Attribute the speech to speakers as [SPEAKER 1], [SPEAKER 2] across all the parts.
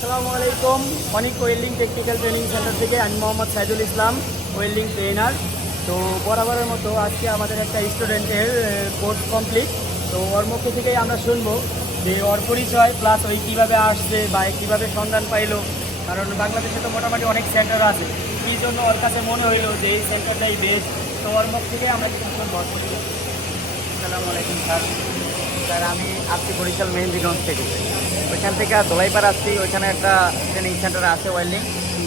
[SPEAKER 1] আসসালামু আলাইকুম। অনেক ওয়েল্ডিং টেকনিক্যাল ট্রেনিং সেন্টার থেকে আমি মোহাম্মদ সাইদুল ইসলাম, ওয়েল্ডিং ট্রেনার। তো বরাবরের মতো আজকে আমাদের একটা স্টুডেন্টের কোর্স কমপ্লিট। তো ওর মুখ থেকেই আমরা শুনব যে ওর পরিচয় প্লাস ওই কীভাবে আসছে বা কীভাবে সন্ধান পাইলো। কারণ বাংলাদেশে তো মোটামুটি অনেক সেন্টার আছে। এই জন্য ওর কাছে মনে হইল যে এই সেন্টারটাই বেস্ট তো ওর মুখ থেকে আমরা শুনব।
[SPEAKER 2] আসসালামু আলাইকুম, স্যার। স্যার, আমি আসছি বরিশাল মেহেন্দিগঞ্জ থেকে। ওইখান থেকে দোলাইপাড় আসছি। ওইখানে একটা ট্রেনিং সেন্টার আছে ওয়েল্ডিং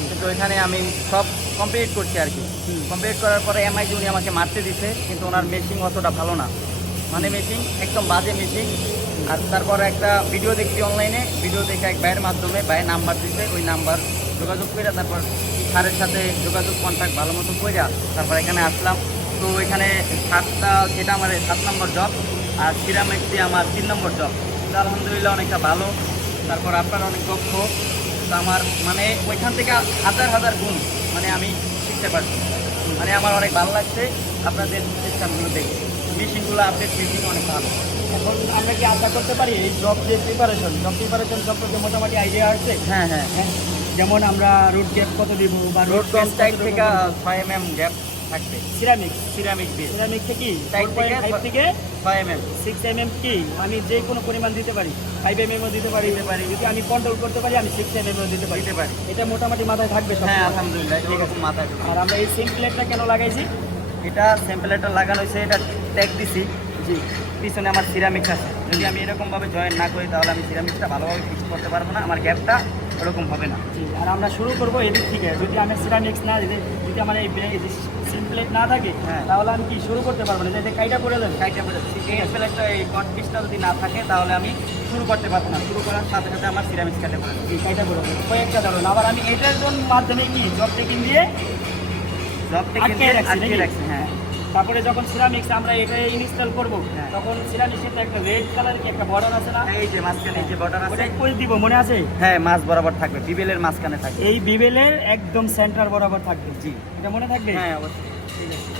[SPEAKER 2] কিন্তু ওইখানে আমি সব কমপ্লিট করছি আর কি। কমপ্লিট করার পরে এমআইজি উনি আমাকে মারতে দিছে, কিন্তু ওনার মেশিন অতটা ভালো না। মানে মেশিন একদম বাজে মেশিন আর তারপরে একটা ভিডিও দেখছি অনলাইনে ভিডিও দেখে এক ভাইয়ের মাধ্যমে ভাইয়ের নাম্বার দিছে। ওই নাম্বার যোগাযোগ করে তারপর স্যারের সাথে যোগাযোগ কন্ট্যাক্ট ভালো মতো করে তারপর এখানে আসলাম। তো এখানে সাতটা যেটা আমার সাত নম্বর জব আর সিরামেক্সি আমার তিন নম্বর জব তো আলহামদুলিল্লাহ অনেকটা ভালো। তারপর আপনার অনেক দক্ষ। তো আমার মানে ওইখান থেকে হাজার হাজার গুণ মানে আমি শিখতে পারছি। মানে আমার অনেক ভালো লাগছে। আপনাদের সিস্টেমগুলো দেখে। মেশিনগুলো আপডেট মেশিন অনেক ভালো।
[SPEAKER 1] এখন আমরা কি আশা করতে পারি? এই জব যে প্রিপারেশন জব প্রিপারেশন সম্পর্কে মোটামুটি আইডিয়া আছে?
[SPEAKER 2] হ্যাঁ হ্যাঁ। হ্যাঁ,
[SPEAKER 1] যেমন আমরা রুট গ্যাপ কত দিব বা
[SPEAKER 2] রোড কম সাইড থেকে ছয় এম এম গ্যাপ থাকবে। সিরামিক সিরামিক দিয়ে সিরামিক থেকে ফাইভ থেকে ছয় M M
[SPEAKER 1] six M M কি? আমি যে কোনো পরিমাণ দিতে পারি। ফাইভ এম এমও দিতে পারি। দিতে পারি। যদি আমি কন্ট্রোল করতে পারি আমি সিক্স এম এমও দিতে পারি। দিতে পারি। এটা মোটামুটি মাথায় থাকবে
[SPEAKER 2] হ্যাঁ আলহামদুলিল্লাহ ঠিক আছে মাথায়
[SPEAKER 1] আর আমরা এই সিম প্লেটটা কেন লাগাইছি?
[SPEAKER 2] এটা স্যাম্পেলেটা লাগানো হয়েছে এটা ট্যাগ দিছি। জি পিছনে আমার সিরামিক্স আছে। যদি আমি এরকমভাবে জয়েন না করি তাহলে আমি সিরামিক্সটা ভালোভাবে ফিক্স করতে পারব না। আমার গ্যাপটা ওরকম হবে না।
[SPEAKER 1] আর আমরা শুরু করব এদিক থেকে। যদি আমি সিরামিক্স না যদি যদি আমার এই সিম প্লেট না থাকে হ্যাঁ। তাহলে আমি কি শুরু করতে পারব না? যাতে কাইটা পড়ে যাবে।
[SPEAKER 2] সাইডটা বলে স্যাম্পেলেরটা এই কনফিসটা যদি না থাকে তাহলে আমি শুরু করতে পারব না। শুরু করার সাথে সাথে আমার সিরামিক্স কেটে পড়ে
[SPEAKER 1] যাবে। কাইটা পড়ে যাবে। কয়েকটা ধরুন আবার আমি এটার জন্য মাধ্যমে কি? জব টেকিং দিয়ে
[SPEAKER 2] জব রাখছি
[SPEAKER 1] আটকে রাখছি হ্যাঁ। তারপরে যখন সিরামিক্স আমরা এটা ইনস্টল করব হ্যাঁ। তখন সিরামিক্সের একটা রেড কালার কি একটা বর্ডার আছে না?
[SPEAKER 2] এই যে মাঝখানে এই যে বর্ডার আছে। ওটা
[SPEAKER 1] কই দিব মনে আছে?
[SPEAKER 2] হ্যাঁ মাছ বরাবর থাকবে বিবেলের মাঝখানে থাকবে।
[SPEAKER 1] এই বিবেলের একদম সেন্টার বরাবর থাকবে। জি। এটা মনে থাকবে? হ্যাঁ
[SPEAKER 2] অবশ্যই। ঠিক আছে।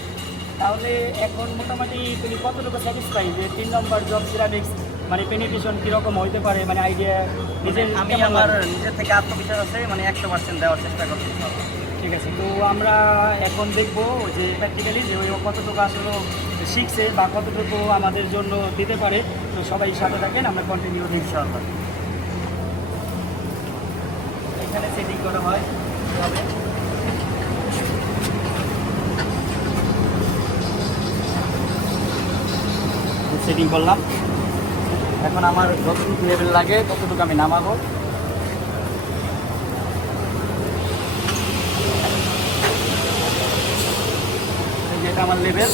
[SPEAKER 1] তাহলে এখন মোটামুটি তুমি কতটুকু স্যাটিসফাই যে তিন নম্বর জব সিরামিক্স মানে পেনিটেশন কীরকম হইতে পারে? মানে আইডিয়া
[SPEAKER 2] নিজের আমি আমার নিজের থেকে আত্মবিশ্বাস আছে মানে একশো পার্সেন্ট দেওয়ার চেষ্টা করছি।
[SPEAKER 1] ঠিক আছে, তো আমরা এখন দেখব যে প্র্যাকটিক্যালি যে ওই কতটুকু আসলে শিখছে বা কতটুকু আমাদের জন্য দিতে পারে। তো সবাই সাথে থাকেন, আমরা কন্টিনিউ ইনশাআল্লাহ। এখানে সেটিং করা হয় সেটিং করলাম। এখন আমার যতটুকু লেভেল লাগে, ততটুকু আমি নামাবো। এটা আমার লেভেল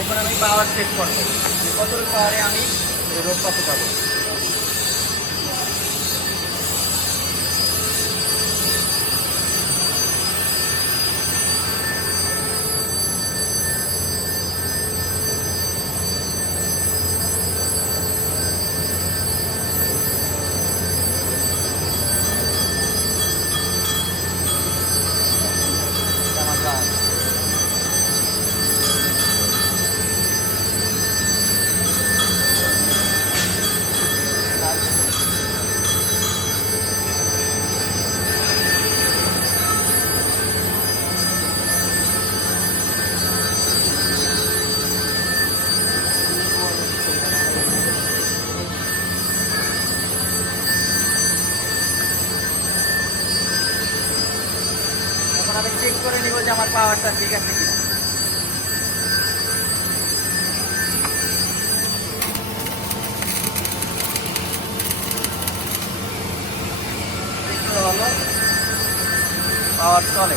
[SPEAKER 1] এখন আমি পাওয়ার চেক করব। কতটুকু পাওয়ারে আমি রোগ কত পাবো পাওয়ারটা ঠিক আছে কিনা? হলো পাওয়ার চলে।